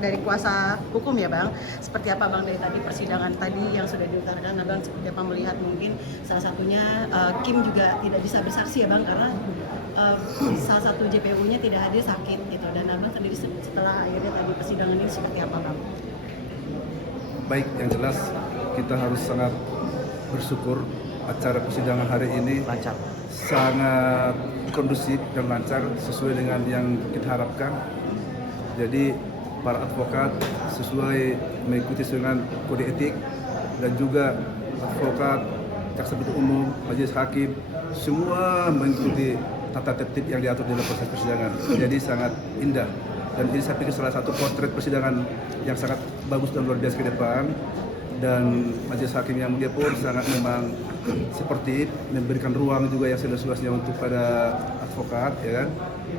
dari kuasa hukum ya Bang, seperti apa Bang dari tadi persidangan tadi yang sudah diutarakan Abang, seperti apa melihat mungkin salah satunya Kim juga tidak bisa bersaksi ya Bang karena salah satu JPU-nya tidak hadir sakit gitu, dan Abang sendiri setelah akhirnya tadi persidangan ini seperti apa Bang? Baik, yang jelas kita harus sangat bersyukur acara persidangan hari ini Lancar. sangat kondusif dan lancar sesuai dengan yang kita harapkan. Jadi para advokat sesuai mengikuti dengan kode etik, dan juga advokat, jaksa penuntut umum, majelis hakim, semua mengikuti tata tertib yang diatur dalam proses persidangan. Jadi sangat indah, dan ini saya pikir salah satu potret persidangan yang sangat bagus dan luar biasa ke depan. Dan majelis hakim yang mulia pun sangat memang seperti memberikan ruang juga yang seluas-luasnya untuk pada advokat, ya kan.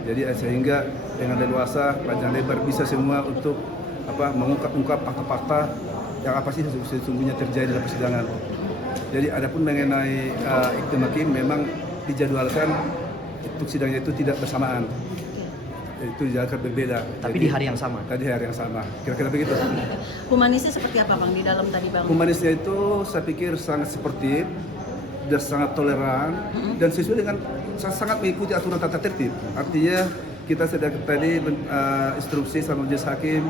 Jadi sehingga dengan leluasa, panjang lebar bisa semua untuk mengungkap fakta-fakta yang apa sih sesungguhnya terjadi dalam persidangan. Jadi adapun mengenai Iktim Hakim memang dijadwalkan untuk sidangnya itu tidak bersamaan. Itu dijadwalkan berbeda. Tapi jadi, di hari yang sama. Tadi hari yang sama. Kira-kira begitu. Humanisnya seperti apa Bang di dalam tadi Bang? Humanisnya itu saya pikir sangat sportif dan sangat toleran, dan sesuai dengan sangat mengikuti aturan tata tertib. Artinya kita sudah tadi instruksi sama majelis hakim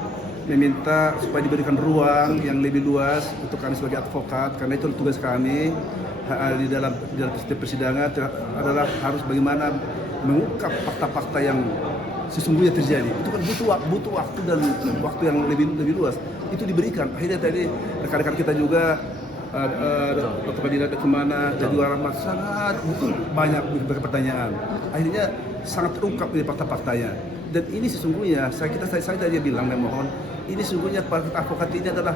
meminta supaya diberikan ruang yang lebih luas untuk kami sebagai advokat, karena itu tugas kami di dalam setiap persidangan adalah harus bagaimana mengungkap fakta-fakta yang sesungguhnya terjadi. Itu kan butuh waktu, dan waktu yang lebih luas itu diberikan. Akhirnya tadi rekan-rekan kita juga Dr. Fadila kemana, dan juga Rahmat sangat banyak pertanyaan. Akhirnya sangat terungkap dari fakta-faktanya. Dan ini sesungguhnya saya tadi bilang dan mohon, ini sesungguhnya para advokat ini adalah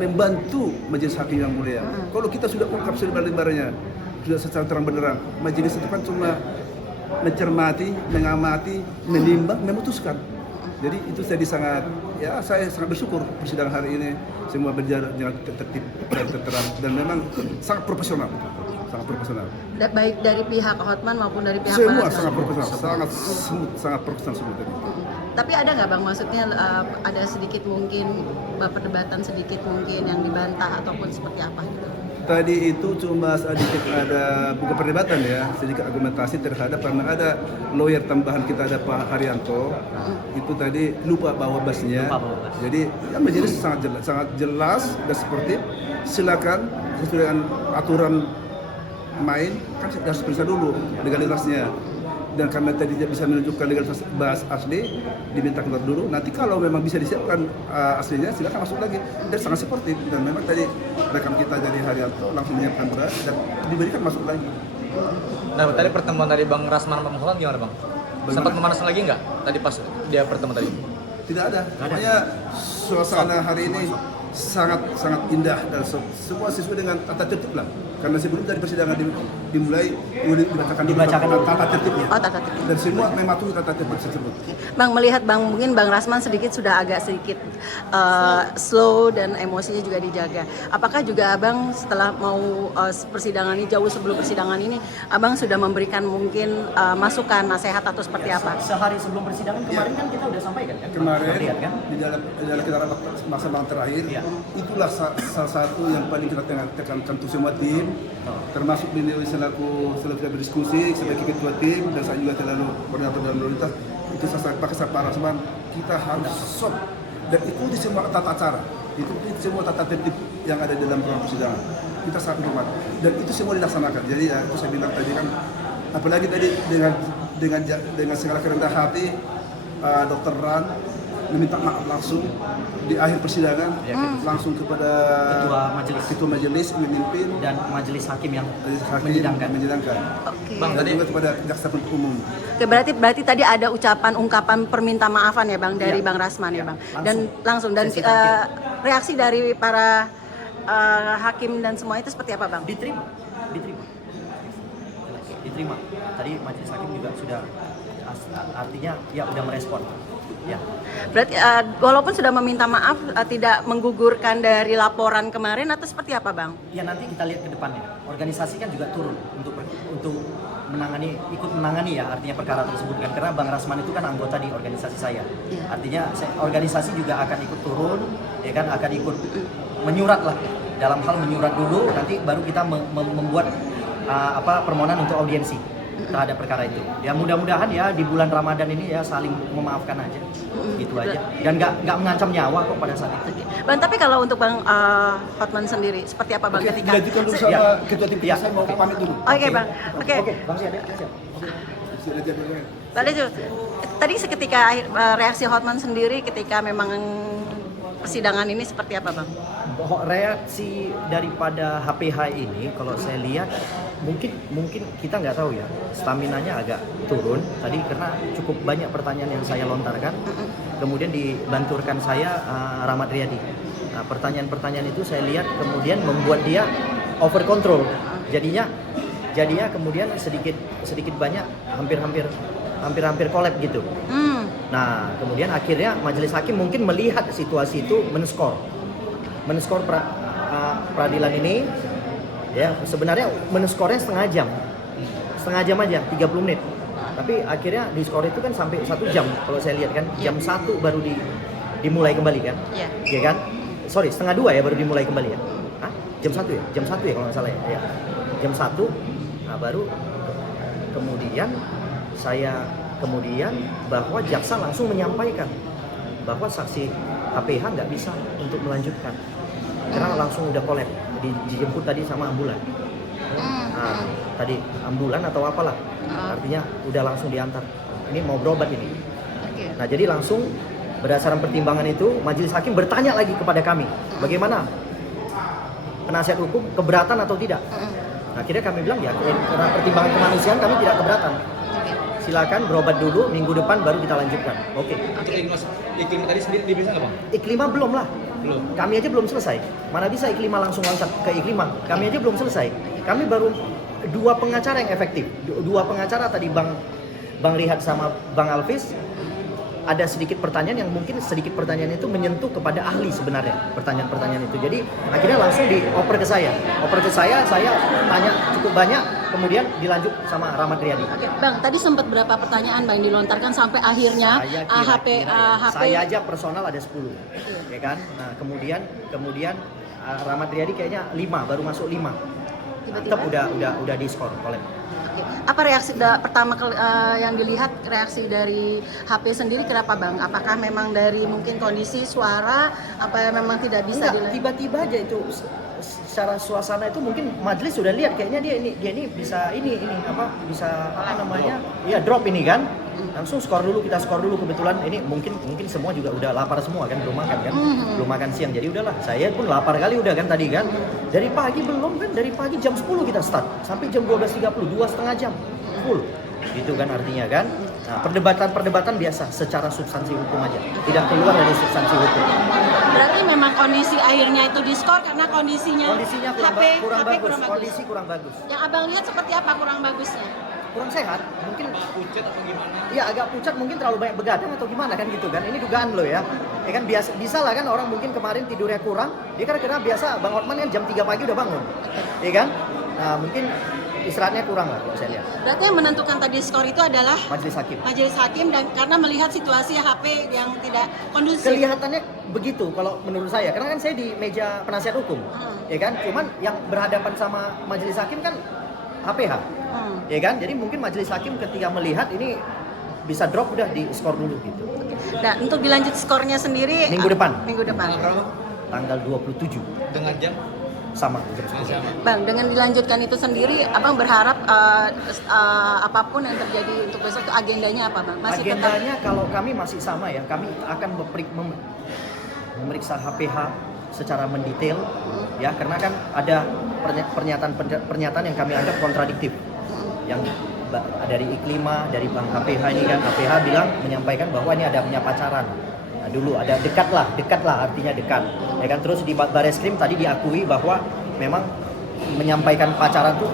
membantu majelis hakim yang mulia. Kalau kita sudah ungkap selebar-lebarnya, sudah secara terang benderang, majelis itu kan cuma mencermati, mengamati, menimbang, memutuskan. Jadi itu saya sangat bersyukur persidangan hari ini semua berjalan dengan tertib dan terang, dan memang sangat profesional. Baik dari pihak Hotman maupun dari pihak semua Barat, sangat profesional, sangat profesional semua tadi. Tapi ada nggak Bang, maksudnya ada sedikit mungkin perdebatan sedikit mungkin yang dibantah ataupun seperti apa gitu? Tadi itu cuma sedikit ada bukan perdebatan ya, sedikit argumentasi terhadap karena ada lawyer tambahan kita, ada Pak Haryanto. Itu tadi lupa bawa basnya. Jadi ya menjadi sangat jelas dan sportif. Silakan sesuai dengan aturan main, kan harus periksa dulu legalitasnya. Dan karena tadi tidak bisa menunjukkan legalitas bahas asli, diminta keluar dulu. Nanti kalau memang bisa disiapkan aslinya, silakan masuk lagi. Dan sangat sportif. Dan memang tadi rekan kita dari Haryanto langsung menyiapkan beras dan diberikan masuk lagi. Nah, tadi pertemuan dari Bang Rasman sama Bang Holland gimana Bang? Sempat memanas lagi nggak tadi pas dia pertemuan tadi? Tidak ada. Pokoknya suasana hari ini sangat indah, dan semua sesuai dengan tata tertib lah. Karena sebelum dari persidangan dimulai dibacakan tata tertibnya. Oh, tata tertib. Dan semua mematuhi tata tertib tersebut. Bang, melihat mungkin Bang Rasman sudah agak sedikit slow dan emosinya juga dijaga. Apakah juga Abang setelah mau persidangan ini, jauh sebelum persidangan ini, Abang sudah memberikan mungkin masukan, nasihat atau seperti apa? Sehari sebelum persidangan kemarin kan kita udah sampaikan kan? Kemarin kan? di dalam kita rapat masa terakhir, itulah salah satu yang paling kita tekankan untuk semua tim, termasuk beliau selaku berdiskusi sebagai ketua tim, dan saya juga selalu koordinator dalam lalu lintas. Itu saya pakai Pak Rasman, kita harus stop dan ikuti semua tata cara, ikuti semua tata tertib yang ada di dalam ruang persidangan. Kita sangat hormat dan itu semua dilaksanakan. Jadi ya itu saya bilang tadi kan, apalagi tadi dengan segala kerendahan hati Dr. Ran meminta maaf langsung di akhir persidangan, langsung kepada ketua majelis memimpin dan majelis hakim yang menyidangkan. Oke. Bang, Dan tadi juga kepada jaksa penuntut umum. Oke, berarti tadi ada ungkapan perminta maafan ya Bang dari Bang Rasman ya Bang. Dan langsung reaksi dari para hakim dan semua itu seperti apa Bang? diterima. Tadi majelis hakim juga sudah artinya ya udah merespon. Ya. Berarti walaupun sudah meminta maaf, tidak menggugurkan dari laporan kemarin atau seperti apa, Bang? Ya nanti kita lihat ke depannya. Organisasi kan juga turun untuk ikut menangani ya, artinya perkara tersebut kan, karena Bang Rasman itu kan anggota di organisasi saya. Artinya organisasi juga akan ikut turun, ya kan, akan ikut menyurat lah. Dalam hal menyurat dulu, nanti baru kita membuat permohonan untuk audiensi terhadap perkara itu. Ya mudah-mudahan ya di bulan Ramadan ini ya saling memaafkan aja, gitu aja. Dan nggak mengancam nyawa kok pada saat itu. Bang, tapi kalau untuk Bang Hotman sendiri, seperti apa Bang ketika? Dilanjutkan dulu sama Ketua Tim saya mau pamit dulu. Oke, Bang. Oke. Bang siap. Tadi seketika reaksi Hotman sendiri ketika memang persidangan ini seperti apa, Bang? Reaksi daripada HPH ini kalau saya lihat mungkin kita nggak tahu ya, staminanya agak turun tadi karena cukup banyak pertanyaan yang saya lontarkan, kemudian dibanturkan saya Rahmat Riyadi. Nah, pertanyaan-pertanyaan itu saya lihat kemudian membuat dia over control, jadinya kemudian sedikit banyak hampir kolab gitu. Nah, kemudian akhirnya majelis hakim mungkin melihat situasi itu menskor peradilan ini ya, sebenarnya menskornya setengah jam aja 30 menit, tapi akhirnya di skor itu kan sampai 1 jam kalau saya lihat kan, jam 1 baru dimulai kembali kan, ya kan, sorry setengah 2 ya baru dimulai kembali ya. Jam 1 ya kalau nggak salah ya, jam 1. Nah baru kemudian bahwa jaksa langsung menyampaikan bahwa saksi HPH nggak bisa untuk melanjutkan karena langsung udah kolab, dijemput tadi sama ambulan. Nah, tadi ambulan atau apalah, artinya udah langsung diantar. Ini mau berobat ini. Nah jadi langsung berdasarkan pertimbangan itu majelis hakim bertanya lagi kepada kami, bagaimana penasihat hukum keberatan atau tidak. Nah akhirnya kami bilang ya karena pertimbangan kemanusiaan kami tidak keberatan. Silakan berobat dulu, minggu depan baru kita lanjutkan. Oke. Iklim tadi sendiri bisa nggak, Bang? Iklima belum lah. Belum. Kami aja belum selesai. Mana bisa Iklima langsung loncat ke Iklima? Kami aja belum selesai. Kami baru 2 pengacara yang efektif. 2 pengacara tadi Bang Rihat sama Bang Alvis. Ada sedikit pertanyaan yang mungkin sedikit pertanyaan itu menyentuh kepada ahli sebenarnya, pertanyaan-pertanyaan itu. Jadi akhirnya langsung dioper ke saya. Saya tanya cukup banyak, kemudian dilanjut sama Rahmat Riyadi. Oke, Bang, tadi sempat berapa pertanyaan Bang dilontarkan sampai akhirnya HP saya aja personal ada 10. Ya kan? Nah, kemudian Rahmat Riyadi kayaknya 5, baru masuk 5. Tetap udah di-skor oleh. Apa reaksi pertama yang dilihat, reaksi dari HP sendiri kenapa Bang? Apakah memang dari mungkin kondisi suara, apa memang tidak bisa tiba-tiba aja itu secara suasana itu mungkin majelis sudah lihat kayaknya dia ini bisa drop ini kan. Langsung kita skor dulu kebetulan ini mungkin semua juga udah lapar semua kan, belum makan kan. Belum makan siang. Jadi udahlah, saya pun lapar kali udah kan tadi kan. Dari pagi belum kan, dari pagi jam 10 kita start sampai jam 12.30, 2,5 jam full. Gitu kan artinya kan. Nah, perdebatan biasa secara substansi hukum aja. Tidak keluar dari substansi hukum. Berarti memang kondisi akhirnya itu diskor karena kondisinya kurang bagus. Kondisi kurang bagus. Yang Abang lihat seperti apa kurang bagusnya? Kurang sehat, mungkin Pucat atau gimana? Iya agak pucat, mungkin terlalu banyak begadang atau gimana kan gitu kan. Ini dugaan lo ya. Ya kan bisa lah kan orang mungkin kemarin tidurnya kurang. Dia karena biasa Bang Hotman kan jam 3 pagi udah bangun. Ya kan? Nah, mungkin istirahatnya kurang lah kalau saya lihat. Berarti yang menentukan tadi skor itu adalah majelis hakim dan karena melihat situasi HP yang tidak kondusif. Kelihatannya begitu kalau menurut saya. Karena kan saya di meja penasihat hukum. Ya kan? Cuman yang berhadapan sama majelis hakim kan HPH. Ya kan? Jadi mungkin majelis hakim ketika melihat ini bisa drop udah di skor dulu gitu. Nah, untuk dilanjut skornya sendiri Minggu depan. Tanggal 27. Dengan jam sama. Bang, dengan dilanjutkan itu sendiri, Abang berharap apapun yang terjadi untuk besok itu agendanya apa, Bang? Agendanya kalau kami masih sama ya, kami akan memeriksa HPH secara mendetail ya, karena kan ada pernyataan yang kami anggap kontradiktif. Yang dari Iklima, dari Bang HPH ini kan, HPH bilang menyampaikan bahwa ini ada punya pacaran. Nah, dulu ada dekat lah artinya dekat. Ya kan, terus di Bareskrim tadi diakui bahwa memang menyampaikan pacaran tuh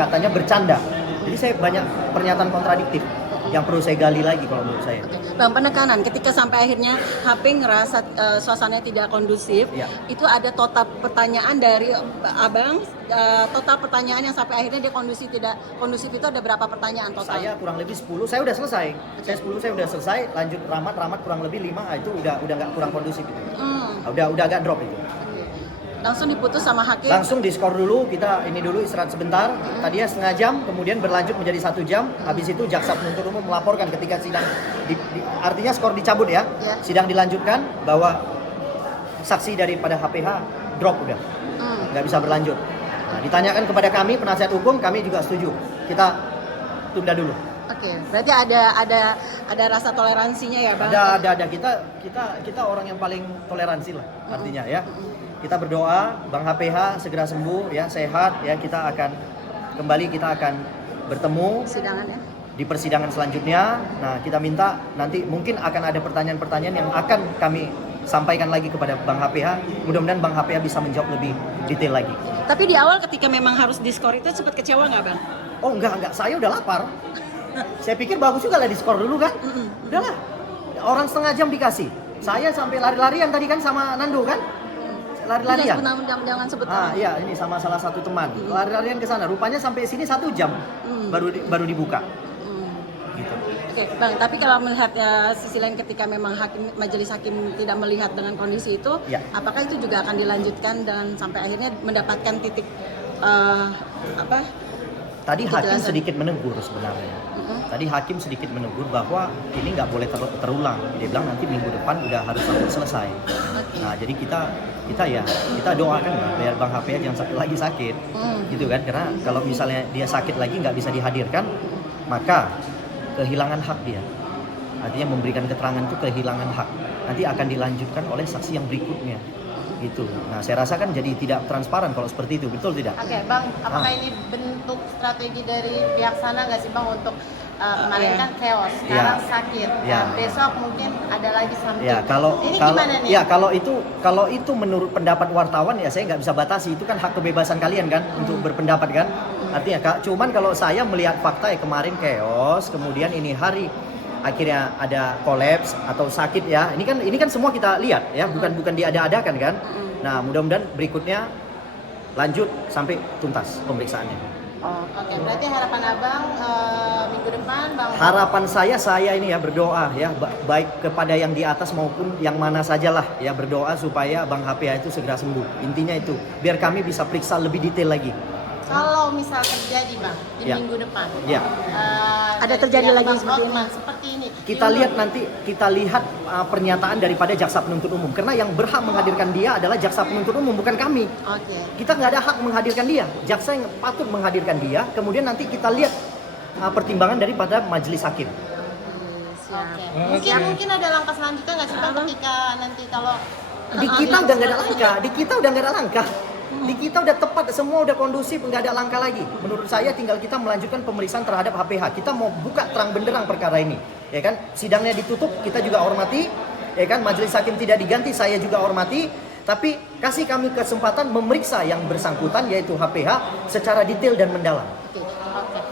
katanya bercanda. Jadi saya banyak pernyataan kontradiktif. yang perlu saya gali lagi kalau menurut saya. Oke. Bang, penekanan ketika sampai akhirnya HP ngerasa suasananya tidak kondusif, Ya. itu ada total pertanyaan dari Abang, total pertanyaan yang sampai akhirnya dia kondusif tidak kondusif itu ada berapa pertanyaan total? Saya kurang lebih 10, saya udah selesai. Saya 10 saya udah selesai, lanjut ramat kurang lebih 5, itu udah nggak kurang kondusif itu. Udah agak drop itu. Langsung diputus sama hakim. Langsung diskor dulu, kita ini dulu istirahat sebentar. Tadinya setengah jam, kemudian berlanjut menjadi 1 jam. Habis itu jaksa penuntut umum melaporkan ketika sidang, artinya skor dicabut ya. Ya. Sidang dilanjutkan bahwa saksi daripada HPH drop udah, nggak bisa berlanjut. Nah, ditanyakan kepada kami penasihat hukum, kami juga setuju. Kita tunda dulu. Oke, berarti ada rasa toleransinya ya, Bang? Ada kita orang yang paling toleransi lah artinya ya. Kita berdoa Bang HPH segera sembuh ya, sehat ya, kita akan bertemu Sidangan ya. di persidangan selanjutnya. Nah, kita minta nanti mungkin akan ada pertanyaan-pertanyaan yang akan kami sampaikan lagi kepada Bang HPH. Mudah-mudahan Bang HPH bisa menjawab lebih detail lagi. Tapi di awal ketika memang harus diskor itu sempat kecewa nggak, Bang? Oh enggak, saya udah lapar. Saya pikir bagus juga lah diskor dulu kan. Udahlah, orang setengah jam dikasih. Saya sampai lari-larian tadi kan sama Nando kan. Lari-larian. Jangan sebut Ah nama. iya, ini sama salah satu teman. Lari-larian ke sana. Rupanya sampai sini 1 jam baru dibuka. Gitu. Oke, Bang, tapi kalau melihat sisi lain ketika memang majelis hakim tidak melihat dengan kondisi itu, Ya. apakah itu juga akan dilanjutkan dan sampai akhirnya mendapatkan titik Tadi hakim Kejelasan. sedikit menegur sebenarnya. Tadi hakim sedikit menegur bahwa ini nggak boleh terulang. Dia bilang nanti minggu depan udah harus selesai. Nah jadi kita doakan lah biar Bang HPH jangan satu lagi sakit, gitu kan? Karena kalau misalnya dia sakit lagi nggak bisa dihadirkan, maka kehilangan hak dia. Artinya memberikan keterangan itu kehilangan hak. Nanti akan dilanjutkan oleh saksi yang berikutnya. Gitu. Nah, saya rasa kan jadi tidak transparan kalau seperti itu, betul tidak? Oke, Bang, apakah ini bentuk strategi dari pihak sana nggak sih, Bang, untuk kemarin kan chaos, sekarang sakit, Ya. besok mungkin ada lagi something. Ya, kalau ini gimana nih? ya kalau itu menurut pendapat wartawan ya saya nggak bisa batasi, itu kan hak kebebasan kalian kan untuk berpendapat kan. Artinya cuman kalau saya melihat fakta ya kemarin chaos, kemudian ini hari akhirnya ada kolaps atau sakit ya. Ini kan semua kita lihat ya, bukan diada-adakan kan. Nah, mudah-mudahan berikutnya lanjut sampai tuntas pemeriksaannya. Oke, berarti harapan Abang minggu depan, Bang. Harapan saya ini ya berdoa ya baik kepada yang di atas maupun yang mana sajalah ya, berdoa supaya Bang HPH itu segera sembuh. Intinya itu, biar kami bisa periksa lebih detail lagi. Kalau misal terjadi, Bang, di Ya. minggu depan. Ya. Ada dari terjadi pihak lagi Bang seperti ini? Hotman, seperti ini. Kita lihat pernyataan daripada jaksa penuntut umum, karena yang berhak menghadirkan dia adalah jaksa penuntut umum, bukan kami. Oke. Kita nggak ada hak menghadirkan dia, jaksa yang patut menghadirkan dia. Kemudian nanti kita lihat pertimbangan daripada majelis hakim. Oke. Mungkin ada langkah selanjutnya nggak sih, Bang, ketika nanti kalau Di kita udah nggak ada langkah. Di kita udah tepat, semua udah kondusif, nggak ada langkah lagi. Menurut saya tinggal kita melanjutkan pemeriksaan terhadap HPH. Kita mau buka terang benderang perkara ini, ya kan? Sidangnya ditutup, kita juga hormati, ya kan? Majelis hakim tidak diganti, saya juga hormati. Tapi kasih kami kesempatan memeriksa yang bersangkutan yaitu HPH secara detail dan mendalam.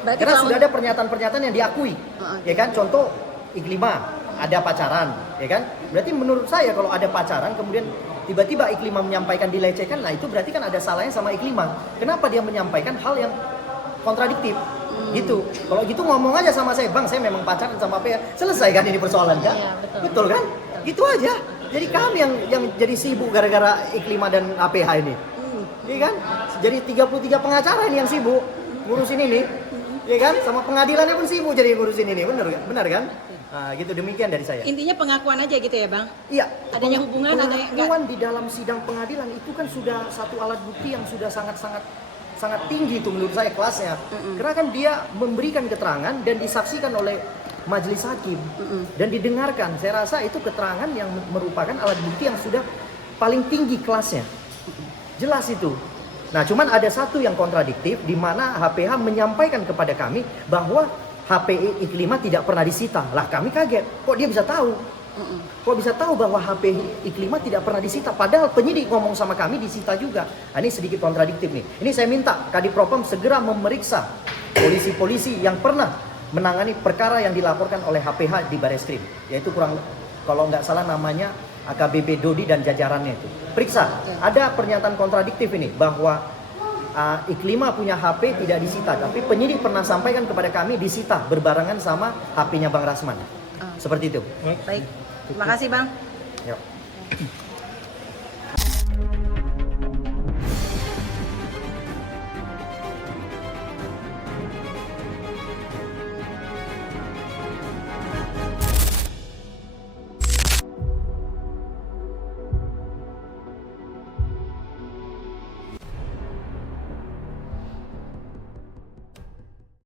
Berarti Karena kalau- sudah ada pernyataan-pernyataan yang diakui, ya kan? Contoh Iklima ada pacaran, ya kan? Berarti menurut saya kalau ada pacaran kemudian tiba-tiba Iklima menyampaikan dilecehkan, nah itu berarti kan ada salahnya sama Iklima. Kenapa dia menyampaikan hal yang kontradiktif? Gitu. Kalau gitu ngomong aja sama saya, Bang, saya memang pacaran sama HPH. Selesai kan ini persoalan kan? Iya, betul kan? Gitu aja. Jadi kami yang jadi sibuk gara-gara Iklima dan HPH ini. Iya kan? Jadi 33 pengacara ini yang sibuk ngurusin ini. Iya kan? Sama pengadilannya pun sibuk jadi ngurusin ini. Benar kan? Nah, gitu, demikian dari saya. intinya pengakuan aja gitu ya, Bang? Iya. Adanya hubungan, adanya enggak? Pengakuan di dalam sidang pengadilan itu kan sudah satu alat bukti yang sudah sangat tinggi itu menurut saya kelasnya. Karena kan dia memberikan keterangan dan disaksikan oleh majelis hakim dan didengarkan. Saya rasa itu keterangan yang merupakan alat bukti yang sudah paling tinggi kelasnya. Jelas itu. Nah, cuman ada satu yang kontradiktif di mana HPH menyampaikan kepada kami bahwa HP Iklima tidak pernah disita. Lah kami kaget, kok dia bisa tahu? Kok bisa tahu bahwa HP Iklima tidak pernah disita? Padahal penyidik ngomong sama kami disita juga. Nah, ini sedikit kontradiktif nih. Ini saya minta Kadipropam segera memeriksa polisi-polisi yang pernah menangani perkara yang dilaporkan oleh HPH di Bareskrim, yaitu kalau nggak salah namanya AKBP Dodi dan jajarannya itu. Periksa, ada pernyataan kontradiktif ini bahwa Iklima punya HP tidak disita, tapi penyidik pernah sampaikan kepada kami disita berbarengan sama HP-nya Bang Rasman. Seperti itu. Baik, terima kasih Bang. Yuk.